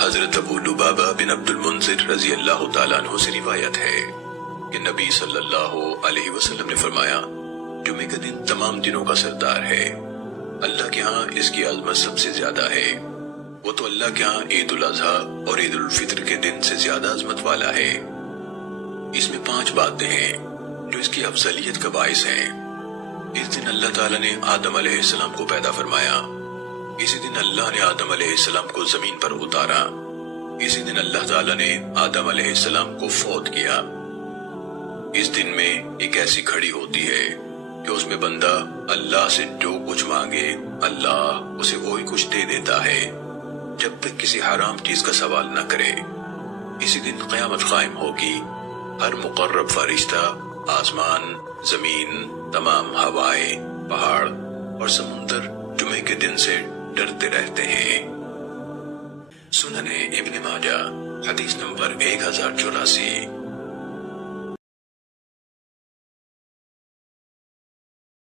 حضرت ابو لبابہ بن عبد المنذر رضی اللہ تعالیٰ عنہ سے روایت ہے کہ نبی صلی اللہ علیہ وسلم نے فرمایا، جمعے کا دن تمام دنوں کا سردار ہے، اللہ کے ہاں اس کی عظمت سب سے زیادہ ہے، وہ تو اللہ کے ہاں عید الاضحیٰ اور عید الفطر کے دن سے زیادہ عظمت والا ہے۔ اس میں 5 باتیں ہیں جو اس کی افضلیت کا باعث ہیں۔ اس دن اللہ تعالیٰ نے آدم علیہ السلام کو پیدا فرمایا، اسی دن اللہ نے آدم علیہ السلام کو زمین پر اتارا، اسی دن اللہ تعالیٰ نے آدم علیہ السلام کو فوت کیا۔ اس دن میں ایک ایسی گھڑی ہوتی ہے کہ اس میں بندہ اللہ سے جو کچھ مانگے اللہ اسے وہی کچھ دے دیتا ہے، جب تک کسی حرام چیز کا سوال نہ کرے۔ اسی دن قیامت قائم ہوگی، ہر مقرب فرشتہ، آسمان، زمین، تمام ہوائیں، پہاڑ اور سمندر جمعے کے دن سے ڈرتے رہتے ہیں۔ سنن ابن ماجہ حدیث نمبر 1084۔